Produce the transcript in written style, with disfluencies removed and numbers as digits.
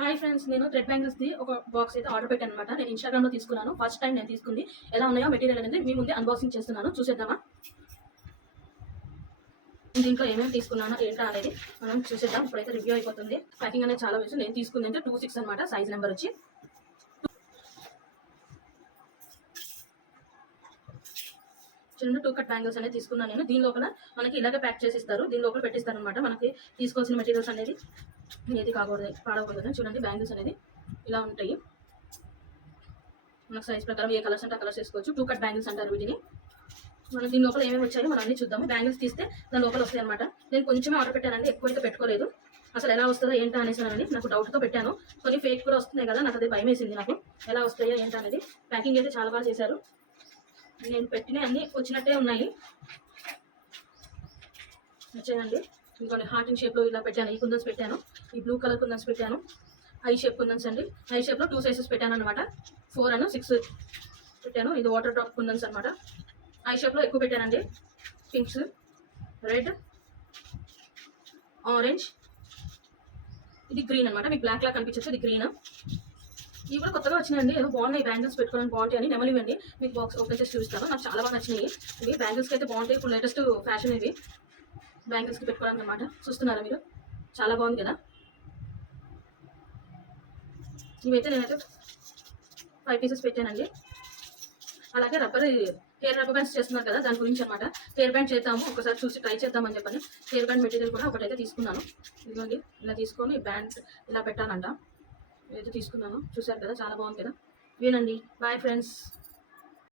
Hi friends, నేను thread బ్యాంగిల్స్ది ఒక box అయితే ఆర్డర్ పెట్టాను అనమాట. నేను ఇన్‌స్టాగ్రామ్‌లో తీసుకున్నాను. ఫస్ట్ టైం నేను తీసుకుంది. ఎలా ఉన్నాయో మెటీరియల్ అనేది మీ ముందే అన్బాక్సింగ్ చేస్తున్నాను. చూసేద్దామా? దీంట్లో ఏమేమి తీసుకున్నానో ఏంటా అనేది మనం చూసేద్దాం. ఇప్పుడైతే రివ్యూ అయిపోతుంది. ప్యాకింగ్ అనేది చాలా బాగుంది. నేను తీసుకుంది అయితే 26 అనమాట. సైజ్ నెంబర్ వచ్చి చిన్న 2 కట్ బ్యాంగిల్స్ అనేది తీసుకున్నాను నేను. దీని లోపల మనకి ఇలాగే ప్యాక్ చేసి ఇస్తారు. దీని లోపల పెట్టిస్తారు అనమాట. మనకి తీసుకోవాల్సిన మెటీరియల్స్ అనేది ఏది పాడకూడదు. చూడండి, బ్యాంగిల్స్ అనేది ఇలా ఉంటాయి. మనకు సైజ్ ప్రకారం ఏ కలర్స్ అంటే ఆ కలర్స్ వేసుకోవచ్చు. 2 కట్ బ్యాంగిల్స్ అంటారు వీటిని. మనం దీని లోపల ఏమేమి వచ్చాయో మనం అన్ని చూద్దాము. బ్యాంగిల్స్ తీస్తే దాని లోపల వస్తాయి అనమాట. నేను కొంచెమే ఆర్డర్ పెట్టానండి, ఎక్కువైతే పెట్టుకోలేదు. అసలు ఎలా వస్తుందో ఏంటా అనేసి నాకు డౌట్తో పెట్టాను. కొన్ని ఫేక్ కూడా వస్తున్నాయి కదా, నాకు అది భయం వేసింది. నాకు ఎలా వస్తాయో ఏంటా అనేది. ప్యాకింగ్ అయితే చాలా బాగా చేశారు. నేను పెట్టినవి అన్నీ వచ్చినట్టే ఉన్నాయి. వచ్చాయండి. ఇంకొన్ని హార్ట్ ఇన్ షేప్లో ఇలా పెట్టాను. ఈ కుందన్స్ పెట్టాను, ఈ బ్లూ కలర్ కుందన్స్ పెట్టాను. ఐ షేప్ కుందన్స్ అండి. ఐ షేప్లో 2 సైజెస్ పెట్టాను అనమాట. 4 and 6 పెట్టాను. ఇది వాటర్ డ్రాప్ కుందన్స్ అనమాట. ఐ షేప్లో ఎక్కువ పెట్టానండి. పింక్స్, రెడ్, ఆరెంజ్, ఇది గ్రీన్ అనమాట. మీకు బ్లాక్ లా కనిపించచ్చు, ఇది గ్రీన్. ఇవి కూడా కొత్తగా వచ్చినాయండి. ఏదో బాగున్నాయి, బ్యాంగిల్స్ పెట్టుకోవడానికి బాగుంటాయి అని నెమలివండి. మీకు బాక్స్ ఓపెన్ చేసి చూపిస్తాను. నాకు చాలా బాగా నచ్చినాయి. ఇవి బ్యాంగిల్స్కి అయితే బాగుంటాయి. ఇప్పుడు లేటెస్ట్ ఫ్యాషన్ ఇది బ్యాంగిల్స్కి పెట్టుకోవడానికి అనమాట. చూస్తున్నారా మీరు? చాలా బాగుంది కదా. ఇవైతే నేనైతే 5 పీసెస్ పెట్టానండి. అలాగే హెయిర్ రబ్బర్ బ్యాండ్స్ చేస్తున్నారు కదా, దాని గురించి అనమాట. హెయిర్ బ్యాండ్ చేద్దాము, ఒకసారి చూసి ట్రై చేద్దామని చెప్పని హెయిర్ బ్యాండ్ మెటీరియల్ కూడా ఒకటైతే తీసుకున్నాను. ఇదిగోండి, ఇలా తీసుకొని బ్యాండ్ ఇలా పెట్టాలంట. ఇదైతే తీసుకున్నాను. చూసారు కదా, చాలా బాగుంది కదా. ఇవేనండి. Bye friends.